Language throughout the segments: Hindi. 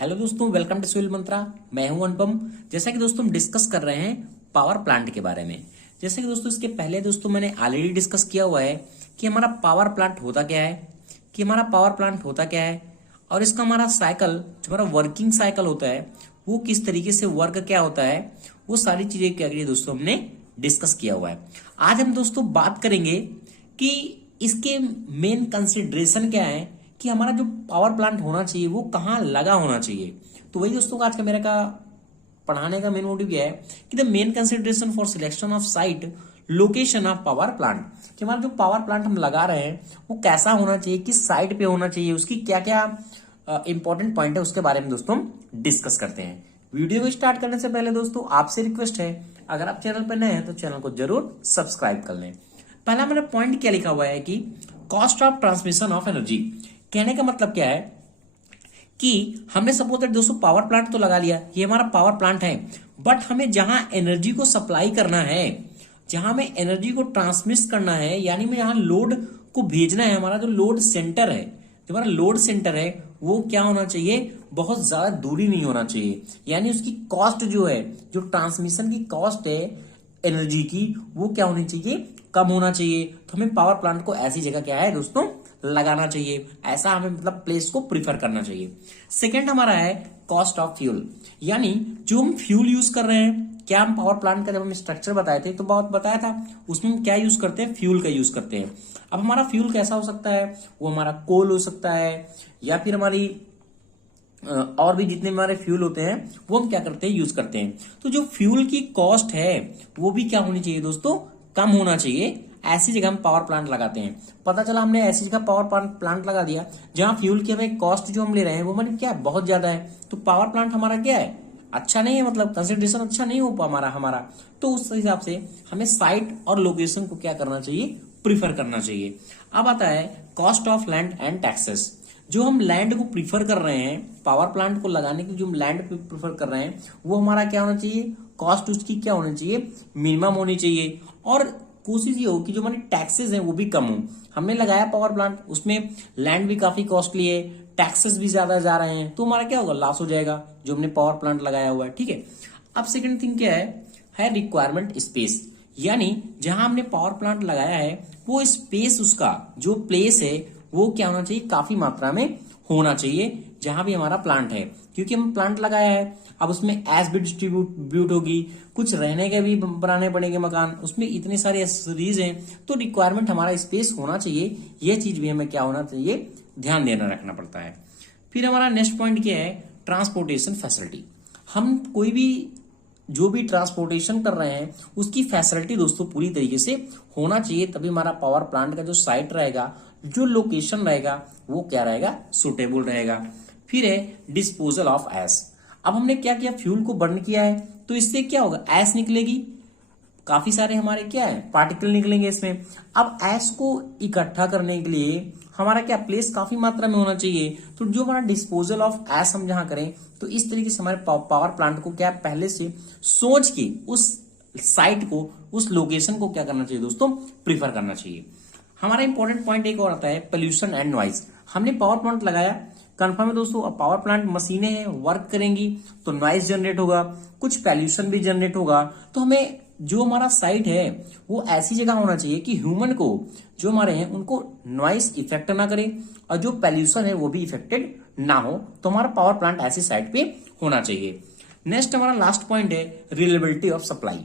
हेलो दोस्तों, वेलकम टू सिविल मंत्रा। मैं हूं अनुपम। जैसा कि दोस्तों हम डिस्कस कर रहे हैं पावर प्लांट के बारे में। जैसे कि दोस्तों इसके पहले दोस्तों मैंने ऑलरेडी डिस्कस किया हुआ है कि हमारा पावर प्लांट होता क्या है, और इसका हमारा साइकिल, जो हमारा वर्किंग साइकिल होता है वो किस तरीके से वर्क क्या होता है, वो सारी चीजें क्या करिए दोस्तों हमने डिस्कस किया हुआ है। आज हम दोस्तों बात करेंगे कि इसके मेन कंसिडरेशन क्या है कि हमारा जो पावर प्लांट होना चाहिए वो कहाँ लगा होना चाहिए। तो वही दोस्तों का आज का मेरा का पढ़ाने का मेन मोटिव क्या है कि the main consideration for selection of site location of power plant, कि हमारा जो पावर प्लांट हम लगा रहे हैं वो कैसा होना चाहिए, किस साइट पे होना चाहिए, उसकी क्या क्या इंपॉर्टेंट पॉइंट है, उसके बारे में दोस्तों हम डिस्कस करते हैं। वीडियो को स्टार्ट करने से पहले दोस्तों आपसे रिक्वेस्ट है, अगर आप चैनल पर नए हैं तो चैनल को जरूर सब्सक्राइब कर लें। पहला मेरा पॉइंट क्या लिखा हुआ है कि cost of transmission of energy. कहने का मतलब क्या है कि हमने सपोज दैट दोस्तों पावर प्लांट तो लगा लिया, ये हमारा पावर प्लांट है, बट हमें जहां एनर्जी को सप्लाई करना है, जहां हमें एनर्जी को ट्रांसमिट करना है, यानी में जहां लोड को भेजना है, हमारा जो लोड सेंटर है, जो हमारा लोड सेंटर है वो क्या होना चाहिए, बहुत ज्यादा दूरी नहीं होना चाहिए। यानी उसकी कॉस्ट जो है, जो ट्रांसमिशन की कॉस्ट है एनर्जी की, वो क्या होनी चाहिए, कम होना चाहिए। तो हमें पावर प्लांट को ऐसी जगह क्या है दोस्तों लगाना चाहिए, ऐसा हमें मतलब प्लेस को प्रीफर करना चाहिए। सेकंड हमारा है कॉस्ट ऑफ फ्यूल, यानी जो हम फ्यूल यूज कर रहे हैं, क्या हम पावर प्लांट का जब हम स्ट्रक्चर बताए थे तो बहुत बताया था, उसमें हम क्या यूज करते हैं, फ्यूल का यूज करते हैं। अब हमारा फ्यूल कैसा हो सकता है, वो हमारा कोल हो सकता है, या फिर हमारी और भी जितने हमारे फ्यूल होते हैं वो हम क्या करते हैं, यूज करते हैं। तो जो फ्यूल की कॉस्ट है वो भी क्या होनी चाहिए दोस्तों, कम होना चाहिए। ऐसी जगह हम पावर प्लांट लगाते हैं। पता चला हमने ऐसी जगह पावर प्लांट लगा दिया जहां फ्यूल की हमें कॉस्ट जो हम ले रहे हैं वो मतलब क्या है, बहुत ज्यादा है, तो पावर प्लांट हमारा क्या है, अच्छा नहीं है, मतलब कंसिडरेशन अच्छा नहीं हो हमारा। तो उस हिसाब से हमें साइट और लोकेशन को क्या करना चाहिए, प्रीफर करना चाहिए। अब आता है cost of land and taxes. जो हम लैंड को प्रीफर कर रहे हैं, पावर प्लांट को लगाने की जो हम लैंड प्रीफर कर रहे हैं, वो हमारा क्या होना चाहिए, कॉस्ट उसकी क्या होनी चाहिए, मिनिमम होनी चाहिए। और कोशिश ये हो कि जो हमारे टैक्सेस हैं वो भी कम हो। हमने लगाया पावर प्लांट, उसमें लैंड भी काफी कॉस्टली है, टैक्सेस भी ज्यादा जा रहे हैं, तो हमारा क्या होगा, लॉस हो जाएगा जो हमने पावर प्लांट लगाया हुआ है। ठीक है। अब सेकंड थिंग क्या है रिक्वायरमेंट स्पेस, यानी जहां हमने पावर प्लांट लगाया है वो स्पेस, उसका जो प्लेस है वो क्या होना चाहिए, काफी मात्रा में होना चाहिए जहां भी हमारा प्लांट है। क्योंकि हम प्लांट लगाया है, अब उसमें एस भी डिस्ट्रीब्यूट होगी, कुछ रहने के भी बनाने पड़ेंगे मकान, उसमें इतने सारे एक्सेसरीज हैं, तो रिक्वायरमेंट हमारा स्पेस होना चाहिए। ये चीज भी हमें क्या होना चाहिए, ध्यान देना रखना पड़ता है। फिर हमारा नेक्स्ट पॉइंट क्या है, ट्रांसपोर्टेशन फैसिलिटी। हम कोई भी जो भी ट्रांसपोर्टेशन कर रहे हैं उसकी फैसिलिटी दोस्तों पूरी तरीके से होना चाहिए, तभी हमारा पावर प्लांट का जो साइट रहेगा, जो लोकेशन रहेगा, वो क्या रहेगा, सुटेबल रहेगा। फिर है डिस्पोजल ऑफ एस। अब हमने क्या किया, फ्यूल को बर्न किया है, तो इससे क्या होगा, एस निकलेगी, काफी सारे हमारे क्या है, पार्टिकल निकलेंगे इसमें। अब एस को इकट्ठा करने के लिए हमारा क्या, प्लेस काफी मात्रा में होना चाहिए। तो जो हमारा डिस्पोजल ऑफ एस हम जहां करें, तो इस तरीके से हमारे पावर प्लांट को क्या पहले से सोच के उस साइट को, उस लोकेशन को क्या करना चाहिए दोस्तों, प्रीफर करना चाहिए। हमारा इंपॉर्टेंट पॉइंट एक और आता है पोल्यूशन एंड नॉइज। हमने पावर प्लांट लगाया, कंफर्म है दोस्तों, अब पावर प्लांट मशीनें हैं, वर्क करेंगी तो नॉइज जनरेट होगा, कुछ पॉल्यूशन भी जनरेट होगा। तो हमें जो हमारा साइट है वो ऐसी जगह होना चाहिए कि ह्यूमन को, जो हमारे हैं, उनको नॉइज इफेक्ट ना करे और जो पॉल्यूशन है वो भी इफेक्टेड ना हो। तो हमारा पावर प्लांट ऐसी साइट पे होना चाहिए। नेक्स्ट हमारा लास्ट पॉइंट है रिलायबिलिटी ऑफ सप्लाई,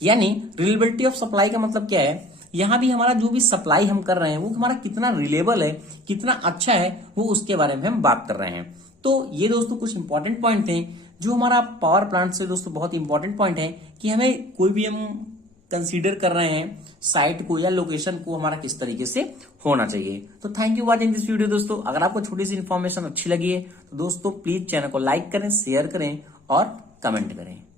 यानी रिलायबिलिटी ऑफ सप्लाई का मतलब क्या है, यहां भी हमारा जो भी सप्लाई हम कर रहे हैं वो हमारा कितना रिलेबल है, कितना अच्छा है, वो उसके बारे में हम बात कर रहे हैं। तो ये दोस्तों कुछ इंपॉर्टेंट पॉइंट थे जो हमारा पावर प्लांट से दोस्तों बहुत इंपॉर्टेंट पॉइंट है कि हमें कोई भी हम कंसीडर कर रहे हैं साइट को या लोकेशन को, हमारा किस तरीके से होना चाहिए। तो thank you watching this video दोस्तों। अगर आपको छोटी सी इन्फॉर्मेशन अच्छी लगी है तो दोस्तों प्लीज चैनल को लाइक करें, शेयर करें और कमेंट करें।